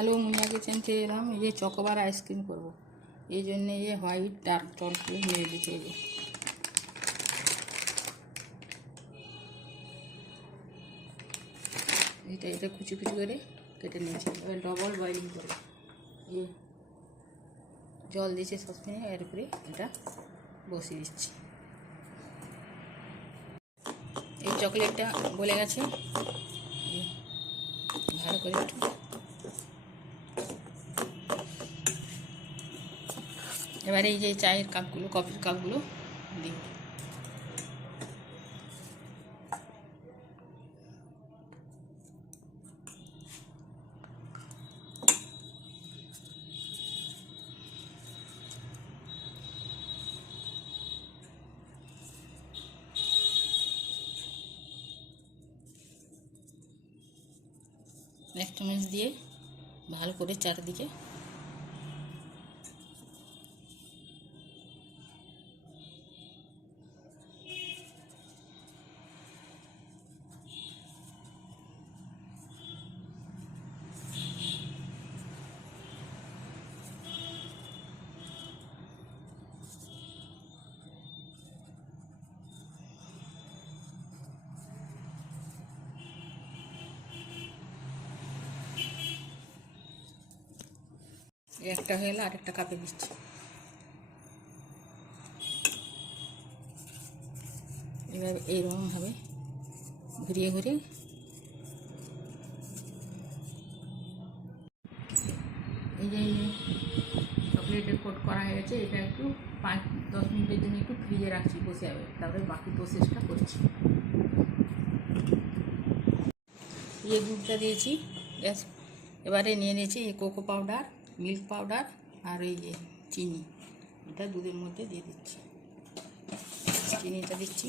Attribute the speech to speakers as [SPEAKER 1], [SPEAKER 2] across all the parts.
[SPEAKER 1] Hello মুনিয়া kitchen থেকে এলাম, এই যে চকোবার আইসক্রিম করব। এই জন্যে এই হোয়াইট ডার্ক চকলেট নিয়ে এই যে। এটা এটা কুচি কুচি করে কেটে নিয়েছি, এবার ডবল বয়েলিং করে। এই জল দিয়েছি সসপ্যানে, এর উপরে এটা বসিয়ে দিচ্ছি। এই চকলেটটা গলে গেছে। ভালো করে একটু এবারে এই যে চায়ের কাপগুলো কফির কাপগুলো দিই। এক চামচ দিয়ে ভালো করে চারিদিকে একটা হয়ে গেলে আরেকটা কাপে দিচ্ছি। এভাবে এইরকমভাবে ঘুরিয়ে ঘুরিয়ে এই যে চকলেটের কোট করা হয়ে গেছে, এটা একটু পাঁচ, দশ মিনিটের জন্য একটু ফ্রিজে রাখছি, বসে যাবে। তারপরে বাকি প্রসেসটা করছি। ইয়ে দুধটা দিয়েছি এবারে নিয়ে নিয়েছি এই কোকো পাউডার মিল্ক পাউডার আর এই যে চিনি। এটা দুধের মধ্যে দিয়ে দিচ্ছি। চিনিটা দিচ্ছি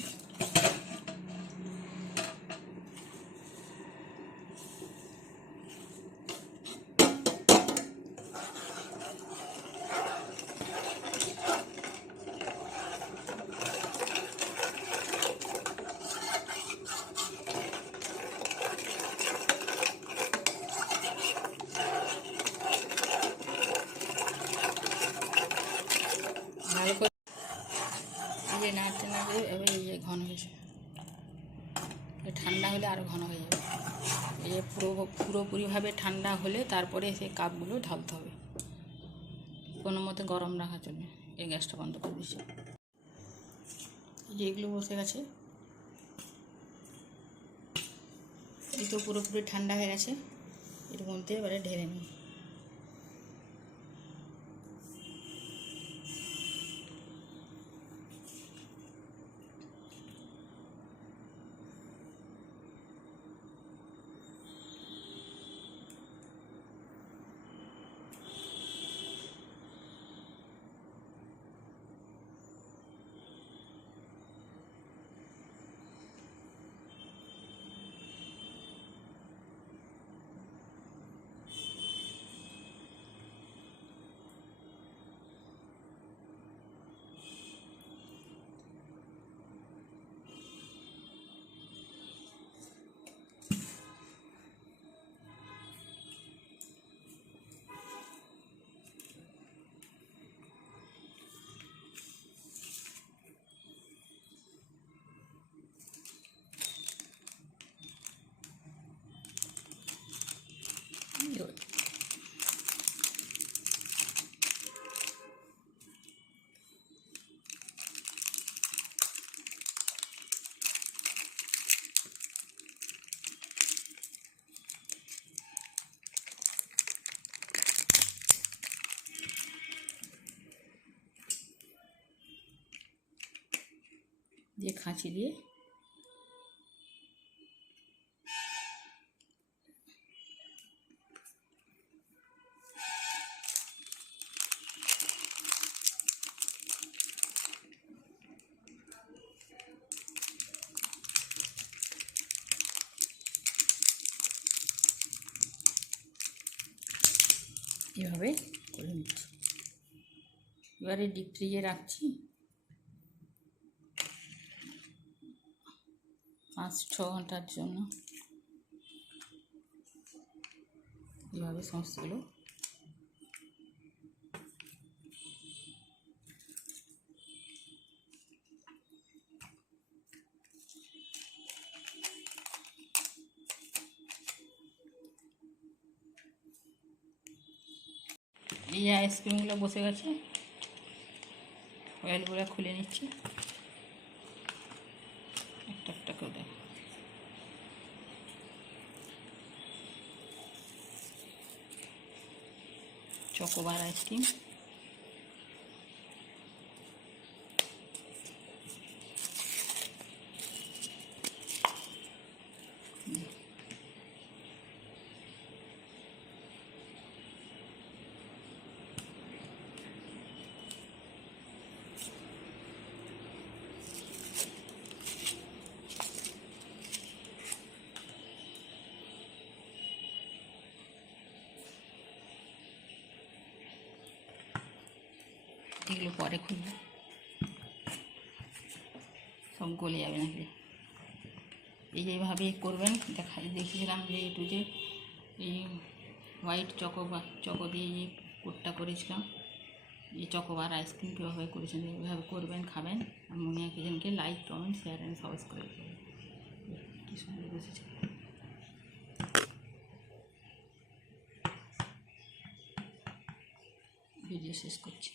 [SPEAKER 1] ভালো করে এই এবার এই যে ঘন হয়েছে। ঠান্ডা হলে আরও ঘন হয়ে যাবে। এই যে পুরো, পুরোপুরিভাবে ঠান্ডা হলে তারপরে সেই কাপগুলো ঢালতে হবে। কোনো মতে গরম রাখার জন্য এই গ্যাসটা বন্ধ করে দিচ্ছি। এই যে এগুলো বসে গেছে। এই তো পুরোপুরি ঠান্ডা হয়ে গেছে। এর মধ্যে এবারে ঢেলে নিই। দিয়ে খাঁচি দিয়ে। এভাবে করে নিচ্ছি। এবারে ডিপ ফ্রিজে রাখছি। পাঁচ ছ ঘণ্টার জন্য। এইভাবে সমস্তগুলো। এই আইসক্রিমগুলো বসে গেছে। অয়েলগুলো খুলে নিচ্ছি একটা একটা করে চকোবার আইসক্রিম এগুলো পরে খুলবে। সব গলে যাবে নাকি? এই যে এইভাবে করবেন, দেখা দেখিয়েছিলাম যে একটু যে এই হোয়াইট চকো বা চকো দিয়ে যে কোটটা করেছিলাম, এই চকোবার আইসক্রিম কীভাবে করেছেন, এইভাবে করবেন, খাবেন। আর Monia কিচেনকে like comment share and subscribe করবেন কী সুন্দর বসেছে। ভিডিও শেষ করছি।